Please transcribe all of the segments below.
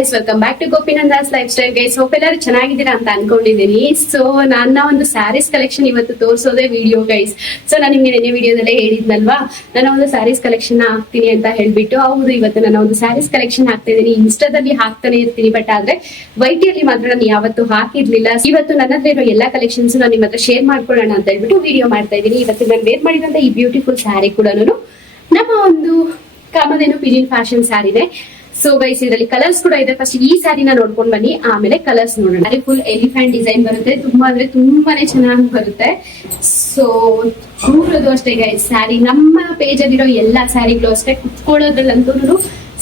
Guys, welcome back to ಗೋಪಿನಂದಾಸ್ lifestyle. Guys, hope ಎಲ್ಲರೂ ಚೆನ್ನಾಗಿದ್ದೀರಾ ಅಂತ ಅನ್ಕೊಂಡಿದ್ದೀನಿ. ಸೊ ನನ್ನ ಒಂದು ಸ್ಯಾರೀಸ್ ಕಲೆಕ್ಷನ್ ಇವತ್ತು ತೋರಿಸೋದೇ ವಿಡಿಯೋ ಗೈಸ್. ಸೊ ನಾನು ನಿಮ್ಗೆ ನೆನ್ನೆ ವಿಡಿಯೋದಲ್ಲೇ ಹೇಳಿದ್ನಲ್ವಾ, ನನ್ನ ಒಂದು ಸ್ಯಾರೀಸ್ ಕಲೆಕ್ಷನ್ ಹಾಕ್ತೀನಿ ಅಂತ ಹೇಳ್ಬಿಟ್ಟು. ಹೌದು, ಇವತ್ತು ನನ್ನ ಒಂದು ಸ್ಯಾರೀಸ್ ಕಲೆಕ್ಷನ್ ಹಾಕ್ತಾ ಇದೀನಿ. ಇನ್ಸ್ಟಾದಲ್ಲಿ ಹಾಕ್ತಾನೆ ಇರ್ತೀನಿ, ಬಟ್ ಆದ್ರೆ ವೈಟಿಯಲ್ಲಿ ಮಾತ್ರ ನಾನು ಯಾವತ್ತು ಹಾಕಿರ್ಲಿಲ್ಲ. ಇವತ್ತು ನನ್ನ ಹತ್ರ ಇರೋ ಎಲ್ಲಾ ಕಲೆಕ್ಷನ್ಸ್ ನಾನು ನಿಮ್ಮ ಹತ್ರ ಶೇರ್ ಮಾಡ್ಕೊಳ್ಳೋಣ ಅಂತ ಹೇಳ್ಬಿಟ್ಟು ವಿಡಿಯೋ ಮಾಡ್ತಾ ಇದೀನಿ. ಇವತ್ತು ನಾನು ವೇರ್ ಮಾಡಿದಂತ ಈ ಬ್ಯೂಟಿಫುಲ್ ಸ್ಯಾರಿ ಕೂಡ ನಮ್ಮ ಒಂದು ಕಾಮಧೇನು ಪಿಜಿನ್ ಫ್ಯಾಷನ್ ಸ್ಯಾರಿನೇ. ಸೊ ಗೈಸ್, ಇದರಲ್ಲಿ ಕಲರ್ಸ್ ಕೂಡ ಇದೆ. ಫಸ್ಟ್ ಈ ಸ್ಯಾರಿನ ನೋಡ್ಕೊಂಡ್ ಬನ್ನಿ, ಆಮೇಲೆ ಕಲರ್ಸ್ ನೋಡೋಣ. ಅಲ್ಲಿ ಫುಲ್ ಎಲಿಫೆಂಟ್ ಡಿಸೈನ್ ಬರುತ್ತೆ, ತುಂಬಾ ಅಂದ್ರೆ ತುಂಬಾನೇ ಚೆನ್ನಾಗಿ ಬರುತ್ತೆ. ಸೊ ಕೂರೋದು ಅಷ್ಟೇ ಗೈಸ್. ಸ್ಯಾರಿ ನಮ್ಮ ಪೇಜ್ ಅಲ್ಲಿರೋ ಎಲ್ಲಾ ಸ್ಯಾರಿಗಳು ಅಷ್ಟೇ, ಕುತ್ಕೊಳ್ಳೋದ್ರಲ್ಲಂತೂ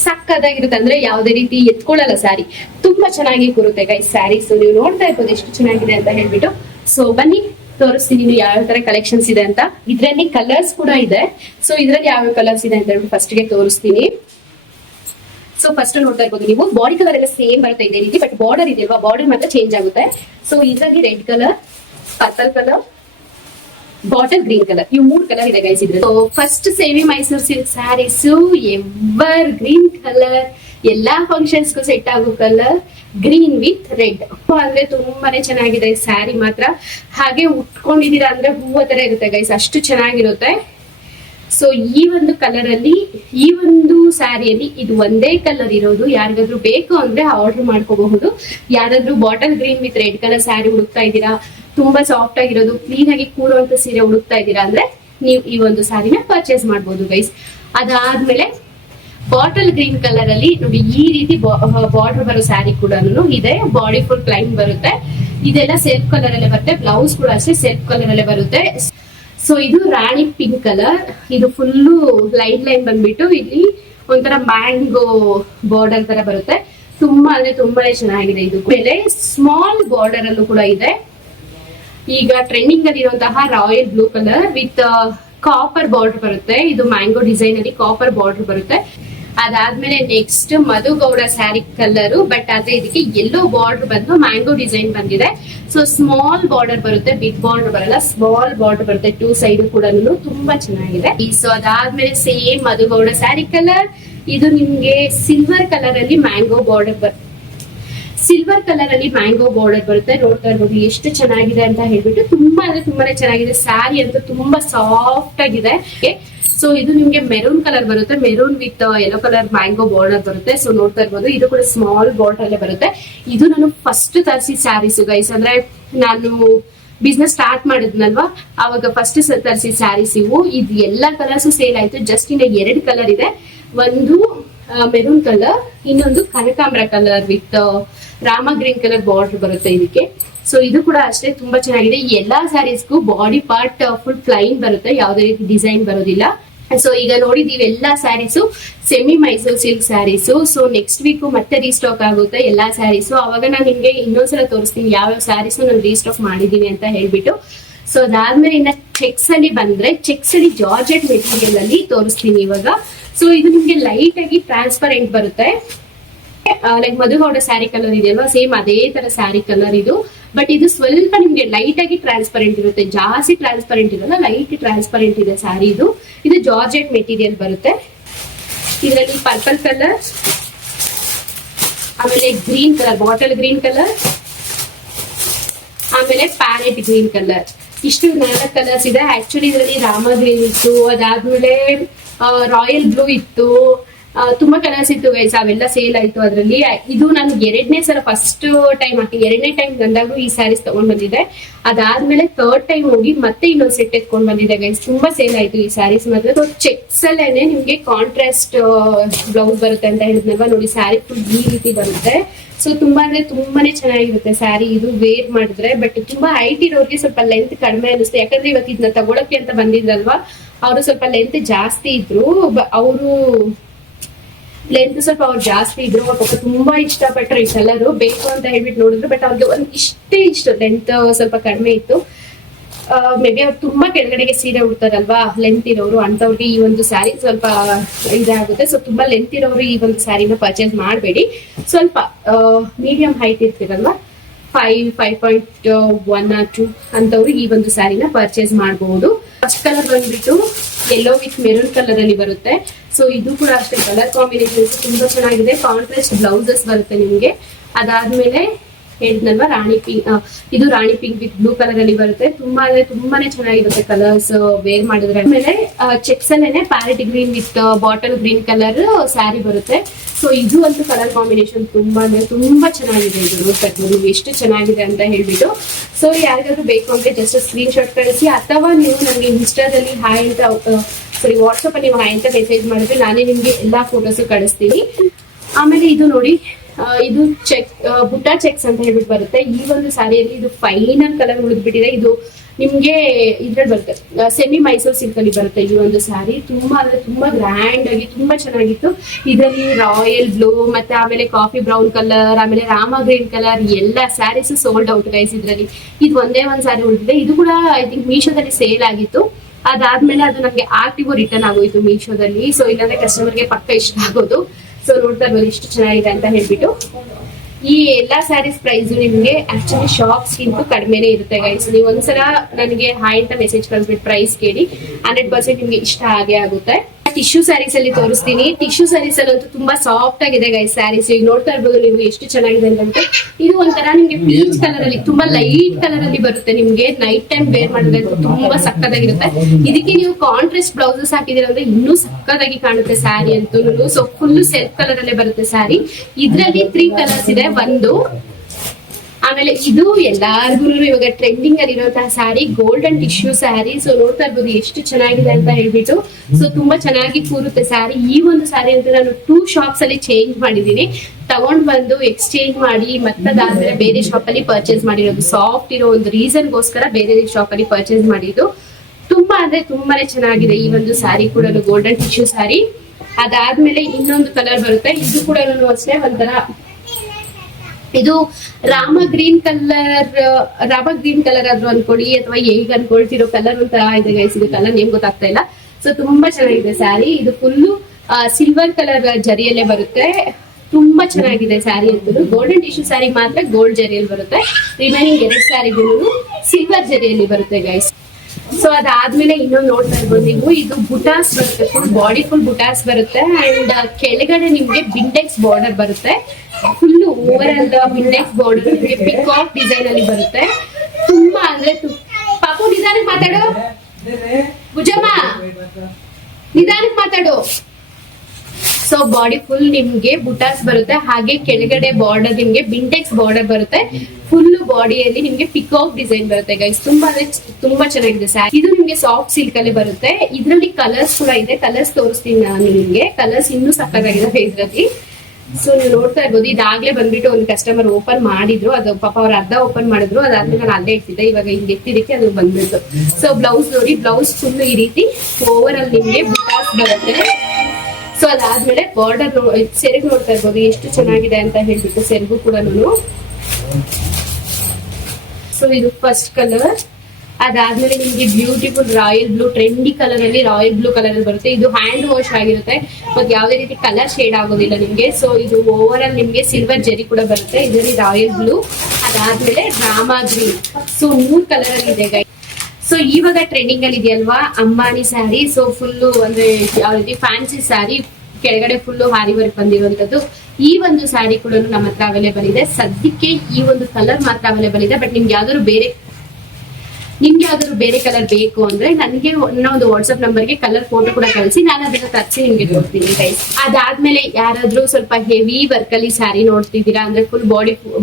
ಸಕ್ಕದಾಗಿರುತ್ತೆ. ಅಂದ್ರೆ ಯಾವುದೇ ರೀತಿ ಎತ್ಕೊಳ್ಳಲ್ಲ ಸ್ಯಾರಿ, ತುಂಬಾ ಚೆನ್ನಾಗಿ ಕೂರುತ್ತೆ ಗೈಸ್ ಸ್ಯಾರೀಸ್. ನೀವು ನೋಡ್ತಾ ಇರ್ಬೋದು ಎಷ್ಟು ಚೆನ್ನಾಗಿದೆ ಅಂತ ಹೇಳ್ಬಿಟ್ಟು. ಸೊ ಬನ್ನಿ ತೋರಿಸ್ತೀನಿ ಯಾವ ತರ ಕಲೆಕ್ಷನ್ಸ್ ಇದೆ ಅಂತ. ಇದ್ರಲ್ಲಿ ಕಲರ್ಸ್ ಕೂಡ ಇದೆ. ಸೊ ಇದ್ರಲ್ಲಿ ಯಾವ ಕಲರ್ಸ್ ಇದೆ ಅಂತ ಹೇಳ್ಬಿಟ್ಟು ಫಸ್ಟ್ ಗೆ ತೋರಿಸ್ತೀನಿ. ಸೊ ಫಸ್ಟ್ ನೋಡ್ತಾ ಇರ್ಬೋದು ನೀವು, ಬಾಡಿ ಕಲರ್ ಎಲ್ಲ ಸೇಮ್ ಬರುತ್ತೆ ಇದೇ ರೀತಿ, ಬಟ್ ಬಾರ್ಡರ್ ಇದೆಯಲ್ವಾ, ಬಾರ್ಡರ್ ಮಾತ್ರ ಚೇಂಜ್ ಆಗುತ್ತೆ. ಸೊ ಇದರಲ್ಲಿ red colour, purple colour, bottle green colour, ಇವು 3 ಕಲರ್ ಇದೆ ಗೈಸ್ ಇದ್ರೆ. ಸೊ ಫಸ್ಟ್ ಸೇವಿ Mysuru silk sarees, evergreen colour, ಎಲ್ಲಾ ಫಂಕ್ಷನ್ಸ್ ಗೂ ಸೆಟ್ ಆಗೋ ಕಲರ್, ಗ್ರೀನ್ ವಿತ್ ರೆಡ್. ಅಂದ್ರೆ ತುಂಬಾನೇ ಚೆನ್ನಾಗಿದೆ ಸ್ಯಾರಿ ಮಾತ್ರ. ಹಾಗೆ ಉಟ್ಕೊಂಡಿದೀರಾ ಅಂದ್ರೆ ಹೂವ ತರ ಇರುತ್ತೆ ಗೈಸ್, ಅಷ್ಟು ಚೆನ್ನಾಗಿರುತ್ತೆ. ಸೊ ಈ ಒಂದು ಕಲರ್ ಅಲ್ಲಿ, ಈ ಒಂದು ಸ್ಯಾರಿಯಲ್ಲಿ ಇದು ಒಂದೇ ಕಲರ್ ಇರೋದು. ಯಾರಿಗಾದ್ರೂ ಬೇಕು ಅಂದ್ರೆ ಆರ್ಡರ್ ಮಾಡ್ಕೋಬಹುದು. ಯಾರಾದ್ರೂ bottle green with red colour sari ಹುಡುಕ್ತಾ ಇದ್ದೀರಾ, ತುಂಬಾ ಸಾಫ್ಟ್ ಆಗಿರೋದು, ಕ್ಲೀನ್ ಆಗಿ ಕೂರುವಂತ ಸೀರೆ ಹುಡುಕ್ತಾ ಇದ್ದೀರಾ ಅಂದ್ರೆ ನೀವು ಈ ಒಂದು ಸ್ಯಾರಿನ ಪರ್ಚೇಸ್ ಮಾಡಬಹುದು ಗೈಸ್. ಅದಾದ್ಮೇಲೆ ಬಾಟಲ್ ಗ್ರೀನ್ ಕಲರ್ ಅಲ್ಲಿ ನೋಡಿ, ಈ ರೀತಿ ಬಾರ್ಡರ್ ಬರೋ ಸ್ಯಾರಿ ಕೂಡ ಇದೆ. ಬಾಡಿ ಫುಲ್ ಪ್ಲೈನ್ ಬರುತ್ತೆ. ಇದೆಲ್ಲ ಸೆಲ್ಫ್ ಕಲರ್ ಅಲ್ಲೇ ಬರುತ್ತೆ. ಬ್ಲೌಸ್ ಕೂಡ ಅಷ್ಟೇ ಸೆಲ್ಫ್ ಕಲರ್ ಅಲ್ಲೇ ಬರುತ್ತೆ. ಸೊ ಇದು ರಾಣಿ ಪಿಂಕ್ ಕಲರ್. ಇದು ಫುಲ್ಲು ಲೈನ್ ಲೈನ್ ಬಂದ್ಬಿಟ್ಟು ಇಲ್ಲಿ ಒಂಥರ ಮ್ಯಾಂಗೋ ಬಾರ್ಡರ್ ತರ ಬರುತ್ತೆ. ತುಂಬಾ ಅಂದ್ರೆ ತುಂಬಾನೇ ಚೆನ್ನಾಗಿದೆ. ಇದು ಮೇಲೆ ಸ್ಮಾಲ್ ಬಾರ್ಡರ್ ಅಲ್ಲೂ ಕೂಡ ಇದೆ. ಈಗ ಟ್ರೆಂಡಿಂಗ್ ಅಲ್ಲಿ ಇರುವಂತಹ royal blue colour with copper border ಬರುತ್ತೆ. ಇದು ಮ್ಯಾಂಗೋ ಡಿಸೈನ್ ಅಲ್ಲಿ ಕಾಪರ್ ಬಾರ್ಡರ್ ಬರುತ್ತೆ. ಅದಾದ್ಮೇಲೆ next Madhu Gowda sari colour, but ಆದ್ರೆ ಇದಕ್ಕೆ ಯೆಲ್ಲೋ ಬಾರ್ಡರ್ ಬಂದು ಮ್ಯಾಂಗೋ ಡಿಸೈನ್ ಬಂದಿದೆ. ಸೊ ಸ್ಮಾಲ್ ಬಾರ್ಡರ್ ಬರುತ್ತೆ, ಬಿಗ್ ಬಾರ್ಡರ್ ಬರಲ್ಲ, ಸ್ಮಾಲ್ ಬಾರ್ಡರ್ ಬರುತ್ತೆ 2 ಸೈಡ್ ಕೂಡ. ತುಂಬಾ ಚೆನ್ನಾಗಿದೆ. ಸೊ ಅದಾದ್ಮೇಲೆ ಸೇಮ್ ಮಧುಗೌಡ ಸ್ಯಾರಿ ಕಲರ್, ಇದು ನಿಮ್ಗೆ ಸಿಲ್ವರ್ ಕಲರ್ ಅಲ್ಲಿ ಮ್ಯಾಂಗೋ ಬಾರ್ಡರ್ ಬರುತ್ತೆ. ಸಿಲ್ವರ್ ಕಲರ್ ಅಲ್ಲಿ ಮ್ಯಾಂಗೋ ಬಾರ್ಡರ್ ಬರುತ್ತೆ. ನೋಡ್ತಾ ಇರ್ಬೋದು ಎಷ್ಟು ಚೆನ್ನಾಗಿದೆ ಅಂತ ಹೇಳ್ಬಿಟ್ಟು. ತುಂಬಾ ಅಂದ್ರೆ ತುಂಬಾನೇ ಚೆನ್ನಾಗಿದೆ ಸ್ಯಾರಿ ಅಂತೂ, ತುಂಬಾ ಸಾಫ್ಟ್ ಆಗಿದೆ. ಸೊ ಇದು ನಿಮ್ಗೆ ಮೆರೂನ್ ಕಲರ್ ಬರುತ್ತೆ, maroon with yellow colour mango border ಬರುತ್ತೆ. ಸೊ ನೋಡ್ತಾ ಇರ್ಬೋದು, ಇದು ಕೂಡ ಸ್ಮಾಲ್ ಬಾರ್ಡರ್ ಅಲ್ಲೇ ಬರುತ್ತೆ. ಇದು ನಾನು ಫಸ್ಟ್ ತರಿಸಿ ಸ್ಯಾರೀಸ್ ಗೈಸ್. ಅಂದ್ರೆ ನಾನು ಬಿಸ್ನೆಸ್ ಸ್ಟಾರ್ಟ್ ಮಾಡಿದ್ನಲ್ವಾ, ಅವಾಗ ಫಸ್ಟ್ ತರಿಸಿ ಸ್ಯಾರೀಸ್ ಇವು. ಇದು ಎಲ್ಲಾ ಕಲರ್ಸ್ ಸೇಲ್ ಆಯ್ತು. ಜಸ್ಟ್ ಇನ್ನ 2 ಕಲರ್ ಇದೆ. ಒಂದು ಮೆರೂನ್ ಕಲರ್, ಇನ್ನೊಂದು ಕನಕಾಂಬರ colour with Rama green colour border ಬರುತ್ತೆ ಇದಕ್ಕೆ. ಸೊ ಇದು ಕೂಡ ಅಷ್ಟೇ ತುಂಬಾ ಚೆನ್ನಾಗಿದೆ. ಈ ಎಲ್ಲಾ ಸ್ಯಾರೀಸ್ಗೂ ಬಾಡಿ ಪಾರ್ಟ್ ಫುಲ್ ಪ್ಲೈನ್ ಬರುತ್ತೆ, ಯಾವುದೇ ರೀತಿ ಡಿಸೈನ್ ಬರೋದಿಲ್ಲ. ಸೊ ಈಗ ನೋಡಿದೀವಿ ಎಲ್ಲಾ saris semi Mysore silk saris. So next week ಮತ್ತೆ ರೀಸ್ಟಾಕ್ ಆಗುತ್ತೆ ಎಲ್ಲಾ ಸ್ಯಾರೀಸು. ಅವಾಗ ನಾನು ನಿಮ್ಗೆ ಇನ್ನೊಂದ್ಸಲ ತೋರಿಸ್ತೀನಿ ಯಾವ್ಯಾವ ಸ್ಯಾರೀಸ್ ನಾನು ರೀಸ್ಟಾಕ್ ಮಾಡಿದೀನಿ ಅಂತ ಹೇಳ್ಬಿಟ್ಟು. ಸೊ ಅದಾದ್ಮೇಲೆ ಇನ್ನ ಚೆಕ್ಸ್ ಅಲ್ಲಿ ಬಂದ್ರೆ, ಚೆಕ್ಸ್ ಅಲ್ಲಿ ಜಾರ್ಜೆಟ್ ಮೆಟೀರಿಯಲ್ ಅಲ್ಲಿ ತೋರಿಸ್ತೀನಿ ಇವಾಗ. ಸೊ ಇದು ನಿಮ್ಗೆ ಲೈಟ್ ಆಗಿ ಟ್ರಾನ್ಸ್ಪರೆಂಟ್ ಬರುತ್ತೆ. ಲೈಕ್ ಮಧುಗೌಡ ಸ್ಯಾರಿ ಕಲರ್ ಇದೆಯಲ್ವಾ, ಸೇಮ್ ಅದೇ ತರ ಸ್ಯಾರಿ ಕಲರ್ ಇದು. ಬಟ್ ಇದು ಸ್ವಲ್ಪ ನಿಮ್ಗೆ ಲೈಟ್ ಆಗಿ ಟ್ರಾನ್ಸ್ಪರೆಂಟ್ ಇರುತ್ತೆ, ಜಾಸ್ತಿ ಟ್ರಾನ್ಸ್ಪರೆಂಟ್ ಇರಲ್ಲ, ಲೈಟ್ ಟ್ರಾನ್ಸ್ಪರೆಂಟ್ ಇದೆ ಸ್ಯಾರಿ ಇದು. ಇದು ಜಾರ್ಜೆಟ್ ಮೆಟೀರಿಯಲ್ ಬರುತ್ತೆ. ಇದರಲ್ಲಿ ಪರ್ಪಲ್ ಕಲರ್, ಆಮೇಲೆ green colour, bottle green colour, ಆಮೇಲೆ ಪ್ಯಾರೆಟ್ ಗ್ರೀನ್ ಕಲರ್, ಇಷ್ಟು 4 ಕಲರ್ಸ್ ಇದೆ. ಆಕ್ಚುಲಿ ಇದರಲ್ಲಿ ರಾಮ ಗ್ರೀನ್ ಇತ್ತು, ಅದಾದ್ಮೇಲೆ ರಾಯಲ್ ಬ್ಲೂ ಇತ್ತು, ತುಂಬಾ ಕಲರ್ಸ್ ಇತ್ತು ಗೈಸ್. ಅವೆಲ್ಲ ಸೇಲ್ ಆಯ್ತು ಅದ್ರಲ್ಲಿ. ಇದು ನಾನು 2ನೇ ಸಲ ಫಸ್ಟ್ ಟೈಮ್ ಹಾಕಿ 2ನೇ ಟೈಮ್ ಬಂದಾಗೂ ಈ ಸ್ಯಾರೀಸ್ ತಗೊಂಡ್ ಬಂದಿದ್ದೆ. ಅದಾದ್ಮೇಲೆ 3rd ಟೈಮ್ ಹೋಗಿ ಮತ್ತೆ ಇನ್ನೊಂದು ಸೆಟ್ ಎತ್ಕೊಂಡ್ ಬಂದಿದ್ದೆ ಗೈಸ್. ತುಂಬಾ ಸೇಲ್ ಆಯ್ತು ಈ ಸ್ಯಾರೀಸ್ ಮಾತ್ರ. ಸೊ ಚೆಕ್ಸ್ ಅಲ್ಲೇನೆ ನಿಮ್ಗೆ ಕಾಂಟ್ರಾಸ್ಟ್ ಬ್ಲೌಸ್ ಬರುತ್ತೆ ಅಂತ ಹೇಳಿದ್ನಲ್ವಾ, ನೋಡಿ ಸ್ಯಾರಿ ಫುಲ್ ಈ ರೀತಿ ಬರುತ್ತೆ. ಸೊ ತುಂಬಾ ಅಂದ್ರೆ ತುಂಬಾನೇ ಚೆನ್ನಾಗಿರುತ್ತೆ ಸ್ಯಾರಿ ಇದು ವೇರ್ ಮಾಡಿದ್ರೆ. ಬಟ್ ತುಂಬಾ ಹೈಟ್ ಇರೋರಿಗೆ ಸ್ವಲ್ಪ ಲೆಂತ್ ಕಡಿಮೆ ಅನಿಸುತ್ತೆ, ಯಾಕಂದ್ರೆ ಇವತ್ತು ಇದನ್ನ ತಗೊಳಕ್ಕೆ ಅಂತ ಬಂದಿದ್ರಲ್ವಾ, ಅವರು ಸ್ವಲ್ಪ ಲೆಂತ್ ಜಾಸ್ತಿ ಇದ್ರು. ಅವರು ಲೆಂತ್ ಸ್ವಲ್ಪ ಅವ್ರು ಜಾಸ್ತಿ ಇದ್ರು, ಪಾಪ ತುಂಬಾ ಇಷ್ಟಪಟ್ರು ಈ ಕಲರ್, ಬೇಕು ಅಂತ ಹೇಳ್ಬಿಟ್ಟು ನೋಡಿದ್ರು. ಬಟ್ ಅವ್ರಿಗೆ ಇಷ್ಟು ಲೆಂತ್ ಸ್ವಲ್ಪ ಕಡಿಮೆ ಇತ್ತು. ಮೇ ಬಿ ಅವ್ರು ತುಂಬಾ ಕೆಳಗಡೆಗೆ ಸೀರೆ ಉಡ್ತಾರಲ್ವಾ ಲೆಂತ್ ಇರೋರು, ಅಂತವ್ರಿಗೆ ಈ ಒಂದು ಸ್ಯಾರಿ ಸ್ವಲ್ಪ ಇದಾಗುತ್ತೆ. ಸೊ ತುಂಬಾ ಲೆಂತ್ ಇರೋರು ಈ ಒಂದು ಸ್ಯಾರಿನ ಪರ್ಚೇಸ್ ಮಾಡಬೇಡಿ. ಸ್ವಲ್ಪ ಮೀಡಿಯಂ ಹೈಟ್ ಇರ್ತೀರಲ್ವಾ, 5.1 or 2 ಅಂತವ್ರು ಈ ಒಂದು ಸ್ಯಾರಿನ ಪರ್ಚೇಸ್ ಮಾಡಬಹುದು. ಫಸ್ಟ್ ಕಲರ್ ಬಂದ್ಬಿಟ್ಟು ಯೆಲ್ಲೋ ವಿತ್ ಮೆರೂನ್ ಕಲರ್ ಅಲ್ಲಿ ಬರುತ್ತೆ. ಸೊ ಇದು ಕೂಡ ಅಷ್ಟೇ ಕಲರ್ ಕಾಂಬಿನೇಷನ್ಸ್ ತುಂಬಾ ಚೆನ್ನಾಗಿದೆ. ಕಾಂಟ್ರಾಸ್ಟ್ ಬ್ಲೌಸಸ್ ಬರುತ್ತೆ ನಿಮ್ಗೆ. ಅದಾದ್ಮೇಲೆ ಹೇಳಿದ್ನಲ್ವಾ ಇದು ರಾಣಿ ಪಿಂಕ್ ವಿತ್ ಬ್ಲೂ ಕಲರ್ ಅಲ್ಲಿ ಬರುತ್ತೆ. ತುಂಬಾ ಅಂದ್ರೆ ತುಂಬಾನೇ ಚೆನ್ನಾಗಿರುತ್ತೆ ಕಲರ್ಸ್ ವೇರ್ ಮಾಡಿದ್ರೆ. ಆಮೇಲೆ ಚೆಕ್ಸ್ ಅಲ್ಲೇನೆ parrot green with bottle green colour saree ಬರುತ್ತೆ. ಸೊ ಇದು ಅಂತೂ ಕಲರ್ ಕಾಂಬಿನೇಷನ್ ತುಂಬಾ ಅಂದ್ರೆ ತುಂಬಾ ಚೆನ್ನಾಗಿದೆ. ಇದು ನೋಡ್ಬೇಕು ನೀವು ಎಷ್ಟು ಚೆನ್ನಾಗಿದೆ ಅಂತ ಹೇಳ್ಬಿಟ್ಟು. ಸೊ ಯಾರಿಗಾದ್ರೂ ಬೇಕು ಅಂದ್ರೆ ಜಸ್ಟ್ ಸ್ಕ್ರೀನ್ ಶಾಟ್ ಕಳಿಸಿ, ಅಥವಾ ನೀವು ನನಗೆ ಇನ್ಸ್ಟಾದಲ್ಲಿ ಹಾಯ್ ಅಂತ ವಾಟ್ಸಪ್ ಅಲ್ಲಿ ನೀವು ಹಾಯ್ ಅಂತ ಮೆಸೇಜ್ ಮಾಡಿದ್ರೆ ನಾನೇ ನಿಮ್ಗೆ ಎಲ್ಲಾ ಫೋಟೋಸ್ ಕಳಿಸ್ತೀನಿ. ಆಮೇಲೆ ಇದು ನೋಡಿ, ಇದು ಬುಟಾ ಚೆಕ್ಸ್ ಅಂತ ಹೇಳ್ಬಿಟ್ಟು ಬರುತ್ತೆ. ಈ ಒಂದು ಸ್ಯಾರಿಯಲ್ಲಿ ಇದು ಫೈನಲ್ ಕಲರ್ ಉಳಿದ್ಬಿಟ್ಟಿದೆ. ಇದು ನಿಮ್ಗೆ ಇದ್ರಲ್ಲಿ ಬರುತ್ತೆ, ಸೆಮಿ ಮೈಸೂರು ಸಿಲ್ಕ್ ಅಲ್ಲಿ ಬರುತ್ತೆ ಈ ಒಂದು ಸ್ಯಾರಿ. ತುಂಬಾ ಅಂದ್ರೆ ತುಂಬಾ ಗ್ರ್ಯಾಂಡ್ ಆಗಿ ತುಂಬಾ ಚೆನ್ನಾಗಿತ್ತು. ಇದರಲ್ಲಿ ರಾಯಲ್ ಬ್ಲೂ ಮತ್ತೆ ಆಮೇಲೆ ಕಾಫಿ ಬ್ರೌನ್ ಕಲರ್, ಆಮೇಲೆ ರಾಮ ಗ್ರೀನ್ ಕಲರ್ ಎಲ್ಲ ಸ್ಯಾರೀಸ್ ಸೋಲ್ಡ್ ಔಟ್ ಗೈಸ್. ಇದ್ರಲ್ಲಿ ಇದು ಒಂದೇ ಒಂದ್ ಸ್ಯಾರಿ ಉಳಿದಿದೆ. ಇದು ಕೂಡ ಐ ಥಿಂಕ್ ಮೀಶೋದಲ್ಲಿ ಸೇಲ್ ಆಗಿತ್ತು. ಅದಾದ್ಮೇಲೆ ಅದು ನಮ್ಗೆ ಆರ್ಟಿಗೂ ರಿಟರ್ನ್ ಆಗೋಯ್ತು ಮೀಶೋದಲ್ಲಿ. ಸೊ ಇಲ್ಲಾಂದ್ರೆ ಕಸ್ಟಮರ್ಗೆ ಪಕ್ಕ ಇಷ್ಟ ಆಗೋದು. ಸೊ ನೋಡ್ತಾ ಇರ್ಬೋದು ಎಷ್ಟು ಚೆನ್ನಾಗಿದೆ ಅಂತ ಹೇಳ್ಬಿಟ್ಟು. ಈ ಎಲ್ಲಾ ಸ್ಯಾರೀಸ್ ಪ್ರೈಸ್ ನಿಮ್ಗೆ ಆಕ್ಚುಲಿ ಶಾಪ್ಸ್ ಗಿಂತ ಕಡಿಮೆನೇ ಇರುತ್ತೆ ಗೈಸ್. ನೀವು ಒಂದ್ಸಲ ನನಗೆ ಹಾಯ್ ಅಂತ ಮೆಸೇಜ್ ಕಳಿಸ್ಬಿಟ್ಟು ಪ್ರೈಸ್ ಕೇಳಿ, 100% ನಿಮ್ಗೆ ಇಷ್ಟ ಆಗೇ ಆಗುತ್ತೆ. ಟಿಶ್ಯೂ ಸ್ಯಾರೀಸ್ ಅಲ್ಲಿ ತೋರಿಸ್ತೀನಿ. ಟಿಶ್ಯೂ ಸ್ಯಾರೀಸ್ ಅಲ್ಲಿ ಅಂತೂ ತುಂಬಾ ಸಾಫ್ಟ್ ಆಗಿದೆ ಗೈಸ್ ಸ್ಯಾರೀಸ್. ಈಗ ನೋಡ್ತಾ ಇರ್ಬೋದು ನೀವು ಎಷ್ಟು ಚೆನ್ನಾಗಿದೆ ಅಂತ. ಇದು ಒಂಥರ ನಿಮ್ಗೆ ಪೀಚ್ ಕಲರ್ ಅಲ್ಲಿ ತುಂಬಾ ಲೈಟ್ ಕಲರ್ ಅಲ್ಲಿ ಬರುತ್ತೆ. ನಿಮ್ಗೆ ನೈಟ್ ಟೈಮ್ ವೇರ್ ಮಾಡಿದ್ರೆ ತುಂಬಾ ಸಕ್ಕತ್ತಾಗಿರುತ್ತೆ. ಇದಕ್ಕೆ ನೀವು ಕಾಂಟ್ರಾಸ್ಟ್ ಬ್ಲೌಸಸ್ ಹಾಕಿದಿರ ಅಂದ್ರೆ ಇನ್ನೂ ಸಕ್ಕತ್ತಾಗಿ ಕಾಣುತ್ತೆ ಸ್ಯಾರಿ ಅಂತೂ. ಸೊ ಫುಲ್ ಸೆಲ್ಫ್ ಕಲರ್ ಅಲ್ಲೇ ಬರುತ್ತೆ ಸ್ಯಾರಿ. ಇದ್ರಲ್ಲಿ 3 ಕಲರ್ಸ್ ಇದೆ. ಒಂದು ಆಮೇಲೆ ಇದು ಎಲ್ಲಾರ್ಗು ಇವಾಗ ಟ್ರೆಂಡಿಂಗ್ ಅಲ್ಲಿ ಇರುವಂತಹ sari, golden tissue sari. So ನೋಡ್ತಾ ಇರ್ಬೋದು ಎಷ್ಟು ಚೆನ್ನಾಗಿದೆ ಅಂತ ಹೇಳ್ಬಿಟ್ಟು. ಸೊ ತುಂಬಾ ಚೆನ್ನಾಗಿ ಕೂರುತ್ತೆ ಸ್ಯಾರಿ. ಈ ಒಂದು ಸ್ಯಾರಿ ಅಂತ ನಾನು 2 ಶಾಪ್ಸ್ ಅಲ್ಲಿ ಚೇಂಜ್ ಮಾಡಿದೀನಿ. ತಗೊಂಡ್ ಬಂದು ಎಕ್ಸ್ಚೇಂಜ್ ಮಾಡಿ ಮತ್ತದಾದ್ಮೇಲೆ ಬೇರೆ ಶಾಪ್ ಅಲ್ಲಿ ಪರ್ಚೇಸ್ ಮಾಡಿರೋದು. ಸಾಫ್ಟ್ ಇರೋ ಒಂದು ರೀಸನ್ ಗೋಸ್ಕರ ಬೇರೆ ಶಾಪ್ ಅಲ್ಲಿ ಪರ್ಚೇಸ್ ಮಾಡಿದ್ದು. ತುಂಬಾ ಅಂದ್ರೆ ತುಂಬಾನೇ ಚೆನ್ನಾಗಿದೆ ಈ ಒಂದು ಸ್ಯಾರಿ ಕೂಡ, ಗೋಲ್ಡನ್ ಟಿಶ್ಯೂ ಸ್ಯಾರಿ. ಅದಾದ್ಮೇಲೆ ಇನ್ನೊಂದು ಕಲರ್ ಬರುತ್ತೆ. ಇದು ಕೂಡ ಅಷ್ಟೇ ಒಂಥರ, ಇದು ರಾಮ ಗ್ರೀನ್ ಕಲರ್ ಆದ್ರೂ ಅನ್ಕೊಳ್ಳಿ ಅಥವಾ ಹೇಗ್ ಅನ್ಕೊಳ್ತಿರೋ ಕಲರ್ ಒಂಥರ ಇದೆ ಗೈಸ್. ಇದು ಕಲರ್ ನೇಮ್ ಗೊತ್ತಾಗ್ತಾ ಇಲ್ಲ. ಸೊ ತುಂಬಾ ಚೆನ್ನಾಗಿದೆ ಸ್ಯಾರಿ. ಇದು ಫುಲ್ಲು ಸಿಲ್ವರ್ ಕಲರ್ ಜರಿಯಲ್ಲೇ ಬರುತ್ತೆ. ತುಂಬಾ ಚೆನ್ನಾಗಿದೆ ಸ್ಯಾರಿ ಅಂತೂ. ಗೋಲ್ಡನ್ ಟಿಶ್ಯೂ ಸ್ಯಾರಿ ಮಾತ್ರ ಗೋಲ್ಡ್ ಜರಿಯಲ್ಲಿ ಬರುತ್ತೆ. ರಿಮೈನಿಂಗ್ 2 ಸ್ಯಾರಿಗಳು ಸಿಲ್ವರ್ ಜರಿಯಲ್ಲಿ ಬರುತ್ತೆ ಗೈಸ್. ಸೊ ಅದಾದ್ಮೇಲೆ ಇನ್ನೊಂದು ನೋಡ್ತಾ ಇರ್ಬೋದು ನೀವು, ಇದು ಬುಟಾಸ್ ಬರುತ್ತೆ. ಫುಲ್ ಬುಟಾಸ್ ಬರುತ್ತೆ. ಅಂಡ್ ಕೆಳಗಡೆ ನಿಮ್ಗೆ ಬಿಂಡೆಕ್ಸ್ ಬಾರ್ಡರ್ ಬರುತ್ತೆ. ಫುಲ್ ಓವರ್ ಆಲ್ ಬಿಂಡೆಕ್ಸ್ ಬಾರ್ಡರ್ ನಿಮ್ಗೆ ಪಿಕಾಕ್ ಡಿಸೈನ್ ಅಲ್ಲಿ ಬರುತ್ತೆ. ತುಂಬಾ ಅಂದ್ರೆ ಪಾಪು ನಿಧಾನಕ್ಕೆ ಮಾತಾಡು, ಭುಜಮ್ಮ ನಿಧಾನಕ್ಕೆ ಮಾತಾಡು. ಸೊ ಬಾಡಿ ಫುಲ್ ನಿಮ್ಗೆ ಬುಟಾಸ್ ಬರುತ್ತೆ. ಹಾಗೆ ಕೆಳಗಡೆ ಬಾರ್ಡರ್ ನಿಮ್ಗೆ ಬಿಂಟೆಕ್ಸ್ ಬಾರ್ಡರ್ ಬರುತ್ತೆ. ಫುಲ್ ಬಾಡಿಯಲ್ಲಿ ನಿಮ್ಗೆ ಪಿಕಾಕ್ ಡಿಸೈನ್ ಬರುತ್ತೆ ಗೈಸ್. ತುಂಬಾ ಚೆನ್ನಾಗಿದೆ ಸ್ಯಾರಿ. ಇದು ನಿಮ್ಗೆ ಸಾಫ್ಟ್ ಸಿಲ್ಕ್ ಅಲ್ಲಿ ಬರುತ್ತೆ. ಇದ್ರಲ್ಲಿ ಕಲರ್ಸ್ ಕೂಡ ಇದೆ. ಕಲರ್ಸ್ ತೋರಿಸ್ತೀನಿ ನಾನು ನಿಮ್ಗೆ. ಕಲರ್ಸ್ ಇನ್ನೂ ಸಕ್ಕತ್ತಾಗಿದೆ ಇದ್ರಲ್ಲಿ. ಸೊ ನೀವು ನೋಡ್ತಾ ಇರ್ಬೋದು, ಇದಾಗ್ಲೇ ಬಂದ್ಬಿಟ್ಟು ಒಂದು ಕಸ್ಟಮರ್ ಓಪನ್ ಮಾಡಿದ್ರು. ಅದು ಪಾಪ ಅವ್ರು ಅರ್ಧ ಓಪನ್ ಮಾಡಿದ್ರು. ಅದಾದ್ಮೇಲೆ ನಾನು ಅಲ್ಲೇ ಇಟ್ಟಿದ್ದೆ. ಇವಾಗ ಹಿಂಗೆ ಎತ್ತಿದಕ್ಕೆ ಅದು ಬಂದ್ಬಿಟ್ಟು. ಸೊ ಬ್ಲೌಸ್ ನೋಡಿ, ಬ್ಲೌಸ್ ಫುಲ್ ಈ ರೀತಿ ಓವರ್ ಅಲ್ಲಿ ನಿಮ್ಗೆ ಬುಟಾಸ್ ಬರುತ್ತೆ. ಸೊ ಅದಾದ್ಮೇಲೆ ಬಾರ್ಡರ್ ಸೆರಗು ನೋಡ್ತಾ ಇರ್ಬೋದು ಎಷ್ಟು ಚೆನ್ನಾಗಿದೆ ಅಂತ ಹೇಳ್ಬಿಟ್ಟು. ಸೆರಗು ಕೂಡ ಸೊ ಇದು ಫಸ್ಟ್ ಕಲರ್. ಅದಾದ್ಮೇಲೆ ನಿಮ್ಗೆ beautiful royal blue, trendy colour ಅಲ್ಲಿ ರಾಯಲ್ ಬ್ಲೂ ಕಲರ್ ಅಲ್ಲಿ ಬರುತ್ತೆ. ಇದು ಹ್ಯಾಂಡ್ ವಾಶ್ ಆಗಿರುತ್ತೆ ಮತ್ತೆ ಯಾವುದೇ ರೀತಿ ಕಲರ್ ಶೇಡ್ ಆಗೋದಿಲ್ಲ ನಿಮ್ಗೆ. ಸೊ ಇದು ಓವರ್ ಆಲ್ ನಿಮ್ಗೆ ಸಿಲ್ವರ್ ಜರಿ ಕೂಡ ಬರುತ್ತೆ. ಇದರಲ್ಲಿ ರಾಯಲ್ ಬ್ಲೂ, ಅದಾದ್ಮೇಲೆ ರಾಮ ಗ್ರೀನ್. ಸೊ 3 ಕಲರ್ ಅಲ್ಲಿ ಇದೆ ಗೈ. ಸೊ ಇವಾಗ ಟ್ರೆಂಡಿಂಗ್ ಅಲ್ಲಿ ಇದೆಯಲ್ವಾ ಅಂಬಾನಿ ಸ್ಯಾರಿ. ಸೊ ಫುಲ್ಲು ಅಂದ್ರೆ ಯಾವ ರೀತಿ ಫ್ಯಾನ್ಸಿ ಸ್ಯಾರಿ, ಕೆಳಗಡೆ ಫುಲ್ಲು ಹಾರಿ ವರ್ಕ್ ಬಂದಿರುವಂತದ್ದು. ಈ ಒಂದು ಸ್ಯಾರಿ ಕೂಡ ನಮ್ಮ ಹತ್ರ ಅವೈಲೇಬಲ್ ಇದೆ. ಸದ್ಯಕ್ಕೆ ಈ ಒಂದು ಕಲರ್ ಮಾತ್ರ ಅವೈಲೇಬಲ್ ಇದೆ. ಬಟ್ ನಿಮ್ಗೆ ಯಾವ್ದಾದ್ರು ಬೇರೆ ಕಲರ್ ಬೇಕು ಅಂದ್ರೆ ನನಗೆ ಒಂದು ವಾಟ್ಸ್ಆಪ್ ನಂಬರ್ಗೆ ಕಲರ್ ಫೋಟೋ ಕೂಡ ಕಳಿಸಿ, ನಾನು ಅದನ್ನ ತರಿಸಿ ನಿಮ್ಗೆ ಕೊಡ್ತೀನಿ ಗೈಸ್. ಅದಾದ್ಮೇಲೆ ಯಾರಾದ್ರೂ ಸ್ವಲ್ಪ ಹೆವಿ ವರ್ಕ್ ಅಲ್ಲಿ ಸ್ಯಾರಿ ನೋಡ್ತಿದ್ದೀರಾ ಅಂದ್ರೆ ಫುಲ್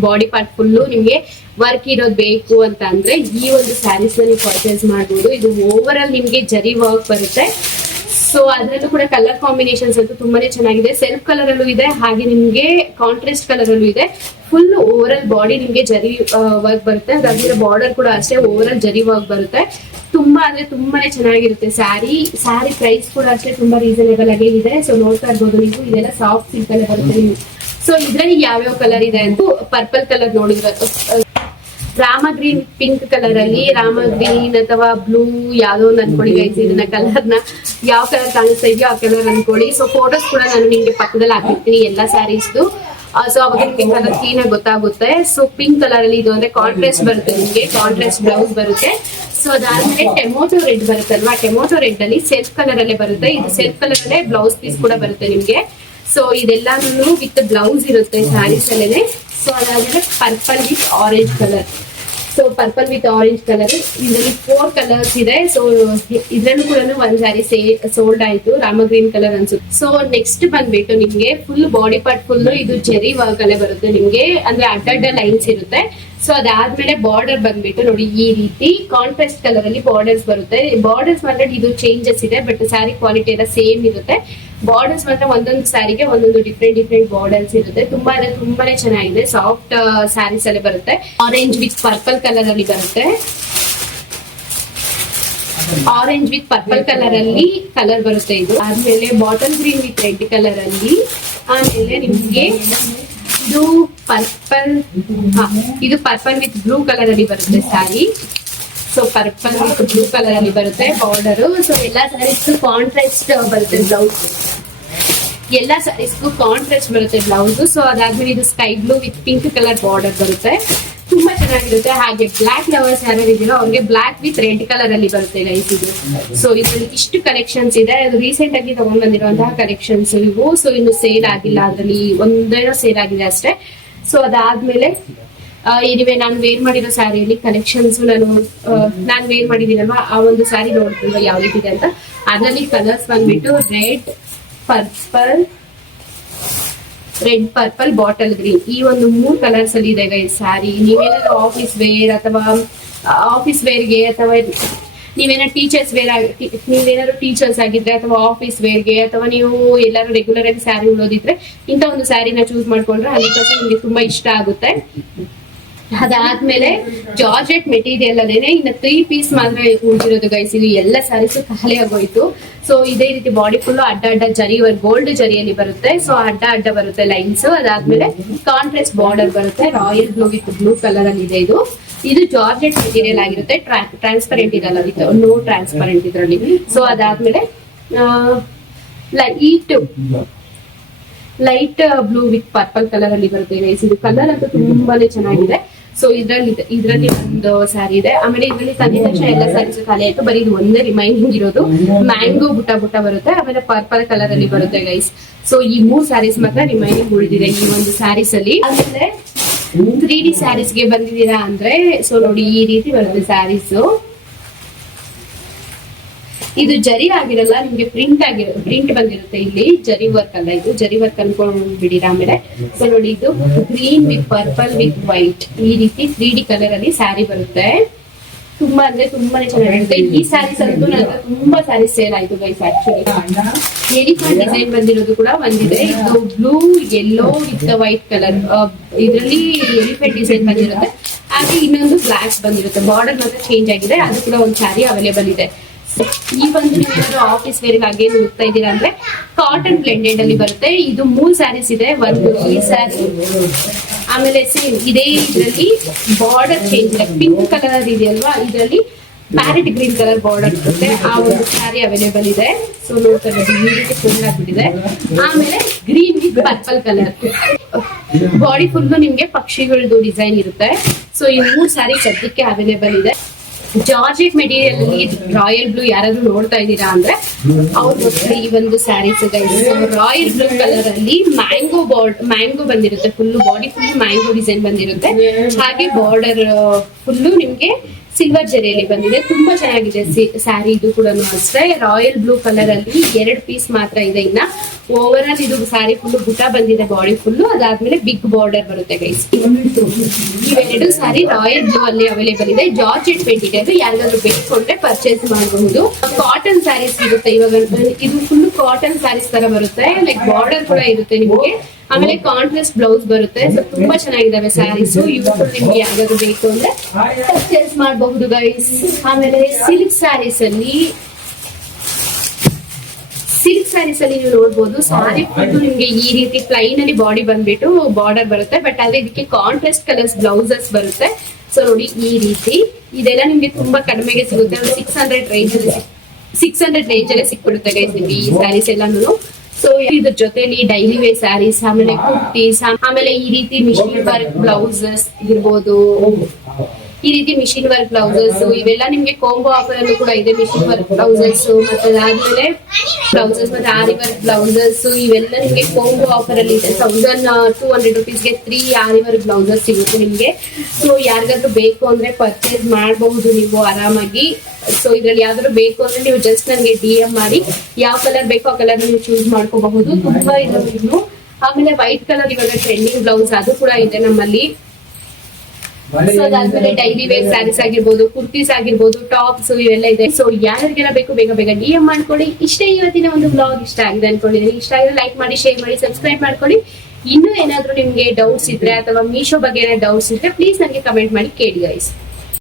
ಬಾಡಿ ಪಾರ್ಟ್ ಫುಲ್ಲು ನಿಮ್ಗೆ ವರ್ಕ್ ಇರೋದು ಬೇಕು ಅಂತ ಅಂದ್ರೆ ಈ ಒಂದು ಸ್ಯಾರೀಸ್ ನೀವು ಪರ್ಚೇಸ್ ಮಾಡಬಹುದು. ಇದು ಓವರ್ ಆಲ್ ನಿಮ್ಗೆ ಜರಿ ವರ್ಕ್ ಬರುತ್ತೆ. ಸೊ ಅದ್ರಲ್ಲೂ ಕೂಡ ಕಲರ್ ಕಾಂಬಿನೇಷನ್ಸ್ ಅಂತೂ ತುಂಬಾನೇ ಚೆನ್ನಾಗಿದೆ. ಸೆಲ್ಫ್ ಕಲರ್ ಅಲ್ಲೂ ಇದೆ, ಹಾಗೆ ನಿಮ್ಗೆ ಕಾಂಟ್ರಾಸ್ಟ್ ಕಲರ್ ಅಲ್ಲೂ ಇದೆ. ಫುಲ್ ಓವರ್ ಆಲ್ ಬಾಡಿ ನಿಮ್ಗೆ ಜರಿ ವರ್ಕ್ ಬರುತ್ತೆ. ಅದಾದ್ಮೇಲೆ ಬಾರ್ಡರ್ ಕೂಡ ಅಷ್ಟೇ ಓವರ್ ಆಲ್ ಜರಿ ವರ್ಕ್ ಬರುತ್ತೆ. ತುಂಬಾ ಅಂದ್ರೆ ತುಂಬಾನೇ ಚೆನ್ನಾಗಿರುತ್ತೆ ಸ್ಯಾರಿ ಪ್ರೈಸ್ ಕೂಡ ಅಷ್ಟೇ ತುಂಬಾ ರೀಸನೇಬಲ್ ಆಗಿ ಇದೆ. ಸೊ ನೋಡ್ತಾ ಇರ್ಬೋದು ನೀವು, ಇದೆಲ್ಲ ಸಾಫ್ಟ್ ಸಿಲ್ಕ್ ಅಲ್ಲೇ ಬರುತ್ತೆ ನೀವು. ಸೊ ಇದ್ರಲ್ಲಿ ಯಾವ್ಯಾವ ಕಲರ್ ಇದೆ ಅಂತ ಪರ್ಪಲ್ ಕಲರ್ ನೋಡಿದ್ರೆ, ರಾಮ ಗ್ರೀನ್ ಪಿಂಕ್ ಕಲರ್ ಅಲ್ಲಿ, ರಾಮ ಗ್ರೀನ್ ಅಥವಾ ಬ್ಲೂ ಯಾವ್ದೋ ಒಂದು ಅನ್ಕೊಳ್ಳಿ ಗೈಸ್. ಇದನ್ನ ಕಲರ್ನ ಯಾವ ಕಲರ್ ಕಾಣಿಸ್ತಾ ಇದೆಯೋ ಆ ಕಲರ್ ಅನ್ಕೊಳ್ಳಿ. ಸೊ ಫೋಟೋಸ್ ಕೂಡ ನಾನು ನಿಮ್ಗೆ ಪಕ್ಕದಲ್ಲಿ ಹಾಕಿರ್ತೀನಿ ಎಲ್ಲ ಸ್ಯಾರೀಸ್ದು. ಸೊ ಅವಾಗ ನಿಮ್ಗೆ ಕಲರ್ ಕ್ಲೀನ್ ಆಗಿ ಗೊತ್ತಾಗುತ್ತೆ. ಸೊ ಪಿಂಕ್ ಕಲರ್ ಅಲ್ಲಿ ಇದು ಅಂದ್ರೆ ಕಾಂಟ್ರಾಸ್ಟ್ ಬರುತ್ತೆ, ನಿಮ್ಗೆ ಕಾಂಟ್ರಾಸ್ಟ್ ಬ್ಲೌಸ್ ಬರುತ್ತೆ. ಸೊ ಅದಾದ್ಮೇಲೆ ಟೊಮೊಟೊ ರೆಡ್ ಬರುತ್ತಲ್ವಾ, ಟೊಮೊಟೊ ರೆಡ್ ಅಲ್ಲಿ ಸೆಲ್ಫ್ ಕಲರ್ ಅಲ್ಲೇ ಬರುತ್ತೆ. ಇದು ಸೆಲ್ಫ್ ಕಲರ್ ಅಲ್ಲೇ ಬ್ಲೌಸ್ ಪೀಸ್ ಕೂಡ ಬರುತ್ತೆ ನಿಮ್ಗೆ. ಸೊ ಇದೆಲ್ಲಾನು ವಿತ್ ಬ್ಲೌಸ್ ಇರುತ್ತೆ ಸ್ಯಾರೀಸ್ ಅಲ್ಲೇನೆ. ಸೊ ಅದಾದ್ಮೇಲೆ purple with orange colour. So purple with orange colour, ಇದರಲ್ಲಿ 4 ಕಲರ್ಸ್ ಇದೆ. ಸೊ ಇದ್ರಲ್ಲೂ ಕೂಡ ಒಂದ್ ಸ್ಯಾರಿ ಸೋಲ್ಡ್ ಆಯ್ತು, ರಾಮ ಗ್ರೀನ್ ಕಲರ್ ಅನ್ಸುತ್ತೆ. ಸೊ ನೆಕ್ಸ್ಟ್ ಬಂದ್ಬಿಟ್ಟು ನಿಮ್ಗೆ ಫುಲ್ ಬಾಡಿ ಪಾರ್ಟ್ ಫುಲ್ ಇದು ಜೆರಿ ವರ್ಕ್ ಅಲ್ಲೇ ಬರುತ್ತೆ ನಿಮ್ಗೆ, ಅಂದ್ರೆ ಅಡ್ಡ ಲೈನ್ಸ್ ಇರುತ್ತೆ. ಸೊ ಅದಾದ್ಮೇಲೆ ಬಾರ್ಡರ್ ಬಂದ್ಬಿಟ್ಟು ನೋಡಿ ಈ ರೀತಿ ಕಾಂಟ್ರಾಸ್ಟ್ ಕಲರ್ ಅಲ್ಲಿ ಬಾರ್ಡರ್ಸ್ ಬರುತ್ತೆ. ಬಾರ್ಡರ್ಸ್ ಮಾತ್ರ ಇದು ಚೇಂಜಸ್ ಇದೆ, ಬಟ್ ಸ್ಯಾರಿ ಕ್ವಾಲಿಟಿ ಎಲ್ಲ ಸೇಮ್ ಇರುತ್ತೆ. ಬಾರ್ಡರ್ಸ್ ಮಾತ್ರ ಒಂದೊಂದು ಸ್ಯಾರಿಗೆ ಒಂದೊಂದು ಡಿಫ್ರೆಂಟ್ ಬಾರ್ಡರ್ಸ್ ಇರುತ್ತೆ. ತುಂಬಾನೇ ಚೆನ್ನಾಗಿದೆ. ಸಾಫ್ಟ್ ಸ್ಯಾರೀಸ್ ಅಲ್ಲಿ ಬರುತ್ತೆ. ಆರೆಂಜ್ ವಿತ್ ಪರ್ಪಲ್ ಕಲರ್ ಅಲ್ಲಿ ಬರುತ್ತೆ. ಆರೆಂಜ್ ವಿತ್ ಪರ್ಪಲ್ ಕಲರ್ ಅಲ್ಲಿ ಕಲರ್ ಬರುತ್ತೆ ಇದು. ಆದ್ಮೇಲೆ bottle green with red colour ಅಲ್ಲಿ. ಆಮೇಲೆ ನಿಮ್ಗೆ ಇದು ಪರ್ಪಲ್, ಇದು ಪರ್ಪಲ್ ವಿತ್ ಬ್ಲೂ ಕಲರ್ ಅಲ್ಲಿ ಬರುತ್ತೆ sari. So purple with blue colour ಅಲ್ಲಿ ಬರುತ್ತೆ ಬಾರ್ಡರ್. ಸೊ ಎಲ್ಲಾ ಸ್ಯಾರೀಸ್ಗೂ ಕಾಂಟ್ರಾಸ್ಟ್ ಬರುತ್ತೆ ಬ್ಲೌಸ್, ಎಲ್ಲಾ ಸ್ಯಾರೀಸ್ಗೂ ಕಾಂಟ್ರಾಸ್ಟ್ ಬರುತ್ತೆ ಬ್ಲೌಸ್. ಸೊ ಅದಾದ್ಮೇಲೆ ಇದು sky blue with pink colour border ಬರುತ್ತೆ, ತುಂಬಾ ಚೆನ್ನಾಗಿರುತ್ತೆ. ಹಾಗೆ ಬ್ಲಾಕ್ ಲವರ್ಸ್ ಯಾರು ಇದೀರೋ ಅವ್ರಿಗೆ ಬ್ಲಾಕ್ ವಿತ್ ರೆಡ್ ಕಲರ್ ಅಲ್ಲಿ ಬರುತ್ತೆ ಗೈಸ್ ಇದು. ಸೊ ಇದರಲ್ಲಿ ಇಷ್ಟು ಕಲೆಕ್ಷನ್ಸ್ ಇದೆ, ಅದು ರೀಸೆಂಟ್ ಆಗಿ ತಗೊಂಡ್ ಬಂದಿರುವಂತಹ ಕಲೆಕ್ಷನ್ಸ್ ಇವು. ಸೊ ಇನ್ನು ಸೇಲ್ ಆಗಿಲ್ಲ, ಅದ್ರಲ್ಲಿ ಒಂದೇನೋ ಸೇಲ್ ಆಗಿದೆ ಅಷ್ಟೇ. ಸೊ ಅದಾದ್ಮೇಲೆ ಇದುವೆ ನಾನು ವೇರ್ ಮಾಡಿರೋ ಸ್ಯಾರಿಯಲ್ಲಿ ಕಲೆಕ್ಷನ್ಸ್ ನಾನು ವೇರ್ ಮಾಡಿದೀನಲ್ವಾ, ಆ ಒಂದು ಸ್ಯಾರಿ ನೋಡ್ತಿಲ್ವಾ ಯಾವ ರೀತಿ ಇದೆ ಅಂತ. ಅದರಲ್ಲಿ ಕಲರ್ಸ್ ಬಂದ್ಬಿಟ್ಟು ರೆಡ್ ಪರ್ಪಲ್ ಬಾಟಲ್ ಗ್ರೀನ್, ಈ ಒಂದು 3 ಕಲರ್ಸ್ ಅಲ್ಲಿ ಇದೆ ಗೈಸ್ ಸ್ಯಾರಿ. ನೀವೇನಾದ್ರು ಆಫೀಸ್ ವೇರ್ಗೆ ಅಥವಾ ನೀವೇನಾದ್ರು ಟೀಚರ್ಸ್ ಆಗಿದ್ರೆ ಅಥವಾ ಆಫೀಸ್ ವೇರ್ಗೆ ಅಥವಾ ನೀವು ಎಲ್ಲರೂ ರೆಗ್ಯುಲರ್ ಆಗಿ ಸ್ಯಾರಿ ಉಳೋದಿದ್ರೆ ಇಂಥ ಒಂದು ಸ್ಯಾರಿನ ಚೂಸ್ ಮಾಡ್ಕೊಂಡ್ರೆ 100% ನಿಮ್ಗೆ ತುಂಬಾ ಇಷ್ಟ ಆಗುತ್ತೆ. ಅದಾದ್ಮೇಲೆ ಜಾರ್ಜೆಟ್ ಮೆಟೀರಿಯಲ್ ಅಲ್ಲೇನೆ ಇನ್ನು 3 ಪೀಸ್ ಮಾತ್ರ ಉಳಿದಿರೋದು ಗೈಸ್. ಇದು ಎಲ್ಲ ಸ್ಯಾರೀಸ್ ಖಾಲಿ ಆಗೋಯ್ತು. ಸೊ ಇದೇ ರೀತಿ ಬಾಡಿ ಫುಲ್ ಅಡ್ಡ ಜರಿ ಗೋಲ್ಡ್ ಜರಿಯಲ್ಲಿ ಬರುತ್ತೆ. ಸೊ ಅಡ್ಡ ಬರುತ್ತೆ ಲೈನ್ಸ್. ಅದಾದ್ಮೇಲೆ ಕಾಂಟ್ರಾಸ್ಟ್ ಬಾರ್ಡರ್ ಬರುತ್ತೆ, royal blue with blue colour ಅಲ್ಲಿ ಇದೆ ಇದು. ಇದು ಜಾರ್ಜೆಟ್ ಮೆಟೀರಿಯಲ್ ಆಗಿರುತ್ತೆ, ಟ್ರಾನ್ಸ್ಪರೆಂಟ್ ಇರಲ್ಲ, ವಿತ್ ನೋ ಟ್ರಾನ್ಸ್ಪರೆಂಟ್ ಇದರಲ್ಲಿ. ಸೊ ಅದಾದ್ಮೇಲೆ light blue with purple colour ಅಲ್ಲಿ ಬರುತ್ತೆ ಗೈಸ್. ಇದು ಕಲರ್ ಅಂತೂ ತುಂಬಾನೇ ಚೆನ್ನಾಗಿದೆ. ಸೊ ಇದ್ರಲ್ಲಿ ಒಂದು ಸ್ಯಾರಿ ಇದೆ. ಆಮೇಲೆ ಇದ್ರಲ್ಲಿ ತಂದಿದ ತಕ್ಷಣ ಎಲ್ಲ ಸ್ಯಾರೀಸ್ ಖಾಲಿ ಆಯ್ತು, ಬರೀ ಇದು ಒಂದೇ ರಿಮೈನಿಂಗ್ ಇರೋದು. ಮ್ಯಾಂಗೋ ಬುಟ್ಟ ಬರುತ್ತೆ, ಆಮೇಲೆ ಪರ್ಪಲ್ ಕಲರ್ ಅಲ್ಲಿ ಬರುತ್ತೆ ಗೈಸ್. ಸೊ ಈ 3 ಸ್ಯಾರೀಸ್ ಮಾತ್ರ ರಿಮೈನಿಂಗ್ ಉಳಿದಿದೆ ಈ ಒಂದು ಸ್ಯಾರೀಸ್ ಅಲ್ಲಿ. ಆಮೇಲೆ 3D ಸ್ಯಾರೀಸ್ಗೆ ಬಂದಿದ್ದೀರಾ ಅಂದ್ರೆ ಸೊ ನೋಡಿ ಈ ರೀತಿ ಬರುತ್ತೆ ಸ್ಯಾರೀಸ್. ಇದು ಜರಿ ಆಗಿರಲ್ಲ, ನಿಮ್ಗೆ ಪ್ರಿಂಟ್ ಬಂದಿರುತ್ತೆ. ಇಲ್ಲಿ ಜರಿ ವರ್ಕ್ ಅಲ್ಲ, ಇದು ಜರಿ ವರ್ಕ್ ಅನ್ಕೊಂಡ್ಬಿಡಿರ. ಆಮೇಲೆ ಸೊ ನೋಡಿ ಇದು green with purple with white, ಈ ರೀತಿ 3D ಕಲರ್ ಅಲ್ಲಿ ಸ್ಯಾರಿ ಬರುತ್ತೆ. ತುಂಬಾನೇ ಚೆನ್ನಾಗಿರುತ್ತೆ ಈ ಸ್ಯಾರೀಸ್ ಅಂತೂ. ನನ್ನ ತುಂಬಾ ಸ್ಯಾರೀಸ್ ಸೇಲ್ ಆಯ್ತು ಗೈಸ್. ಆಕ್ಚುಲಿ ಎಲಿಫೆಂಟ್ ಡಿಸೈನ್ ಬಂದಿರೋದು ಕೂಡ ಒಂದಿದೆ. ಇದು blue yellow with white colour, ಇದರಲ್ಲಿ ಎಲಿಫೆಂಟ್ ಡಿಸೈನ್ ಬಂದಿರುತ್ತೆ. ಹಾಗೆ ಇನ್ನೊಂದು ಬ್ಲಾಕ್ ಬಂದಿರುತ್ತೆ. ಬಾರ್ಡರ್ ಮಾತ್ರ ಚೇಂಜ್ ಆಗಿದೆ, ಅದು ಕೂಡ ಒಂದು ಸ್ಯಾರಿ ಅವೈಲೇಬಲ್ ಇದೆ. ಈ ಒಂದು ನೀವೇನಾದ್ರು ಆಫೀಸ್ ವೇರ್ ಹಾಗೆ ಹುಡುಕ್ತಾ ಇದ್ದೀರಾ ಅಂದ್ರೆ ಕಾಟನ್ ಬ್ಲೆಂಡೆಡ್ ಅಲ್ಲಿ ಬರುತ್ತೆ. ಇದು 3 ಸ್ಯಾರೀಸ್ ಇದೆ. ಒಂದು ಈ ಸ್ಯಾರಿ, ಆಮೇಲೆ ಸೇಮ್ ಇದೇ ಇದರಲ್ಲಿ ಬಾರ್ಡರ್ ಚೇಂಜ್ ಇದೆ. ಪಿಂಕ್ ಕಲರ್ ಇದೆಯಲ್ವಾ, ಇದರಲ್ಲಿ ಪ್ಯಾರೆಟ್ ಗ್ರೀನ್ ಕಲರ್ ಬಾರ್ಡರ್ ಬರುತ್ತೆ. ಆ ಒಂದು ಸ್ಯಾರಿ ಅವೈಲೇಬಲ್ ಇದೆ. ಸೊ ನೋಡ್ತಾ ಇದ್ದೀವಿ ಈ ರೀತಿ ಫುಲ್ ಆಗ್ಬಿಟ್ಟಿದೆ. ಆಮೇಲೆ green with purple colour, body full ನಿಮ್ಗೆ ಪಕ್ಷಿಗಳದ್ದು ಡಿಸೈನ್ ಇರುತ್ತೆ. ಸೊ ಈ 3 ಸ್ಯಾರಿ ಸದ್ಯಕ್ಕೆ ಅವೈಲೇಬಲ್ ಇದೆ. ಜಾರ್ಜೆಟ್ ಮೆಟೀರಿಯಲ್ ಅಲ್ಲಿ ರಾಯಲ್ ಬ್ಲೂ ಯಾರಾದ್ರೂ ನೋಡ್ತಾ ಇದ್ದೀರಾ ಅಂದ್ರೆ ಅವ್ರಿಗೋಸ್ಕರ ಈ ಒಂದು saris guys. Royal blue colour ಅಲ್ಲಿ ಮ್ಯಾಂಗೋ ಬಂದಿರುತ್ತೆ, full body full mango design ಬಂದಿರುತ್ತೆ. ಹಾಗೆ ಬಾರ್ಡರ್ ಫುಲ್ಲು ನಿಮ್ಗೆ ಸಿಲ್ವರ್ ಜರಿಯಲ್ಲಿ ಬಂದಿದೆ. ತುಂಬಾ ಚೆನ್ನಾಗಿದೆ ಸ್ಯಾರಿ ಇದು ಕೂಡ ಅಷ್ಟೇ. ರಾಯಲ್ ಬ್ಲೂ ಕಲರ್ ಅಲ್ಲಿ 2 ಪೀಸ್ ಮಾತ್ರ ಇದೆ. ಇನ್ನ ಓವರ್ ಆಲ್ ಇದು ಸ್ಯಾರಿ ಫುಲ್ ಬುಟ್ಟ ಬಂದಿದೆ ಬಾಡಿ ಫುಲ್. ಅದಾದ್ಮೇಲೆ ಬಿಗ್ ಬಾರ್ಡರ್ ಬರುತ್ತೆ ಗೈಸ್. ಇವೆರಡು ಸ್ಯಾರಿ ರಾಯಲ್ ಬ್ಲೂ ಅಲ್ಲಿ ಅವೈಲೇಬಲ್ ಇದೆ. ಜಾರ್ಜೆಟ್ ಮೆಟೀರಿಯಲ್ ಯಾರಿಗಾದ್ರೂ ಬೇಕೊಂಡ್ರೆ ಪರ್ಚೇಸ್ ಮಾಡಬಹುದು. ಕಾಟನ್ ಸ್ಯಾರೀಸ್ ಇರುತ್ತೆ ಇವಾಗ. ಇದು ಫುಲ್ ಕಾಟನ್ ಸ್ಯಾರೀಸ್ ತರ ಬರುತ್ತೆ, ಲೈಕ್ ಬಾರ್ಡರ್ ಕೂಡ ಇರುತ್ತೆ ನಿಮಗೆ. ಆಮೇಲೆ ಕಾಂಟ್ರಾಸ್ಟ್ ಬ್ಲೌಸ್ ಬರುತ್ತೆ. ಸೊ ತುಂಬಾ ಚೆನ್ನಾಗಿದಾವೆ ಸ್ಯಾರೀಸ್. ಇವು ನಿಮ್ಗೆ ಯಾವ್ದಾದ್ರು ಬೇಕು ಅಂದ್ರೆ ಪರ್ಚೇಸ್ ಮಾಡಬಹುದು ಗೈಸ್. ಆಮೇಲೆ ಸಿಲ್ಕ್ ಸ್ಯಾರೀಸ್ ಅಲ್ಲಿ ನೀವು ನೋಡ್ಬೋದು. ಸ್ಯಾರಿ ಫುಲ್ ನಿಮ್ಗೆ ಈ ರೀತಿ ಪ್ಲೈನ್ ಅಲ್ಲಿ ಬಾಡಿ ಬಂದ್ಬಿಟ್ಟು ಬಾರ್ಡರ್ ಬರುತ್ತೆ, ಬಟ್ ಆದ್ರೆ ಇದಕ್ಕೆ ಕಾಂಟ್ರಾಸ್ಟ್ ಕಲರ್ಸ್ ಬ್ಲೌಸಸ್ ಬರುತ್ತೆ. ಸೊ ನೋಡಿ ಈ ರೀತಿ ಇದೆಲ್ಲ ನಿಮ್ಗೆ ತುಂಬಾ ಕಡಿಮೆಗೆ ಸಿಗುತ್ತೆ. 600 ರೇಂಜ್ ಅಲ್ಲೇ ಸಿಕ್ಬಿಡುತ್ತೆ ಗೈಸ್ ನಿಮ್ಗೆ ಈ ಸ್ಯಾರೀಸ್ ಎಲ್ಲಾನು. ಸೊ ಇದ್ರ ಜೊತೆಲಿ ಡೈಲಿ ವೇರ್ ಸ್ಯಾರೀಸ್, ಆಮೇಲೆ ಕುರ್ತೀಸ್, ಆಮೇಲೆ ಈ ರೀತಿ ಮಿಷಿನ್ ವರ್ಕ್ ಬ್ಲೌಸಸ್ ಇರ್ಬೋದು, ಈ ರೀತಿ ಮಿಷಿನ್ ವರ್ಕ್ ಬ್ಲೌಸಸ್ ಇವೆಲ್ಲ ನಿಮ್ಗೆ ಕಾಂಬೋ ಆಫರ್ ಅಲ್ಲೂ ಕೂಡ ಇದೆ. ಮಿಷಿನ್ ವರ್ಕ್ ಬ್ಲೌಸಸ್ ಮತ್ತೆ ಅದಾದ್ಮೇಲೆ ಬ್ಲೌಸಸ್ ಮತ್ತೆ ಆರಿ ವರ್ಕ್ ಬ್ಲೌಸಸ್ ಇವೆಲ್ಲ ನಿಮ್ಗೆ ಕಾಂಬೋ ಆಫರ್ ಅಲ್ಲಿ ಇದೆ. 1200 rupeesಗೆ 3 ಆರಿ ವರ್ಕ್ ಬ್ಲೌಸಸ್ ಸಿಗುತ್ತೆ ನಿಮ್ಗೆ. ಸೊ ಯಾರಿಗಾದ್ರೂ ಬೇಕು ಅಂದ್ರೆ ಪರ್ಚೇಸ್ ಮಾಡಬಹುದು ನೀವು ಆರಾಮಾಗಿ. ಸೊ ಇದ್ರಲ್ಲಿ ಯಾವ್ದಾದ್ರು ಬೇಕು ಅಂದ್ರೆ ನೀವು ಜಸ್ಟ್ ನನಗೆ DM ಮಾಡಿ, ಯಾವ ಕಲರ್ ಬೇಕೋ ಆ ಕಲರ್ ನೀವು ಚೂಸ್ ಮಾಡ್ಕೋಬಹುದು. ತುಂಬಾ ಇದಾವೆ ಇನ್ನು. ಆಮೇಲೆ ವೈಟ್ ಕಲರ್ ಇವಾಗ ಟ್ರೆಂಡಿಂಗ್ ಬ್ಲೌಸ್ ಅದು ಕೂಡ ಇದೆ ನಮ್ಮಲ್ಲಿ. ಸೊ ಅದಾದ್ಮೇಲೆ ಡೈಲಿ ವೇರ್ ಸ್ಯಾರೀಸ್ ಆಗಿರ್ಬೋದು, ಕುರ್ತೀಸ್ ಆಗಿರ್ಬೋದು, ಟಾಪ್ಸ್ ಇವೆಲ್ಲ ಇದೆ. ಸೊ ಯಾರಿಗೆಲ್ಲ ಬೇಕು ಬೇಗ ಬೇಗ DM ಮಾಡ್ಕೊಳ್ಳಿ. ಇಷ್ಟೇ ಇವತ್ತಿನ ಒಂದು ಬ್ಲಾಗ್. ಇಷ್ಟ ಆಗಿದೆ ಅನ್ಕೊಂಡಿದ್ದೀನಿ. ಇಷ್ಟ ಆಗಿದೆ ಲೈಕ್ ಮಾಡಿ, ಶೇರ್ ಮಾಡಿ, ಸಬ್ಸ್ಕ್ರೈಬ್ ಮಾಡ್ಕೊಳ್ಳಿ. ಇನ್ನೂ ಏನಾದ್ರೂ ನಿಮ್ಗೆ ಡೌಟ್ಸ್ ಇದ್ರೆ ಅಥವಾ ಮೀಶೋ ಬಗ್ಗೆ ಏನಾದ್ರು ಡೌಟ್ಸ್ ಇದ್ರೆ ಪ್ಲೀಸ್ ನನಗೆ ಕಮೆಂಟ್ ಮಾಡಿ ಕೇಳಿ ಗೈಸ್.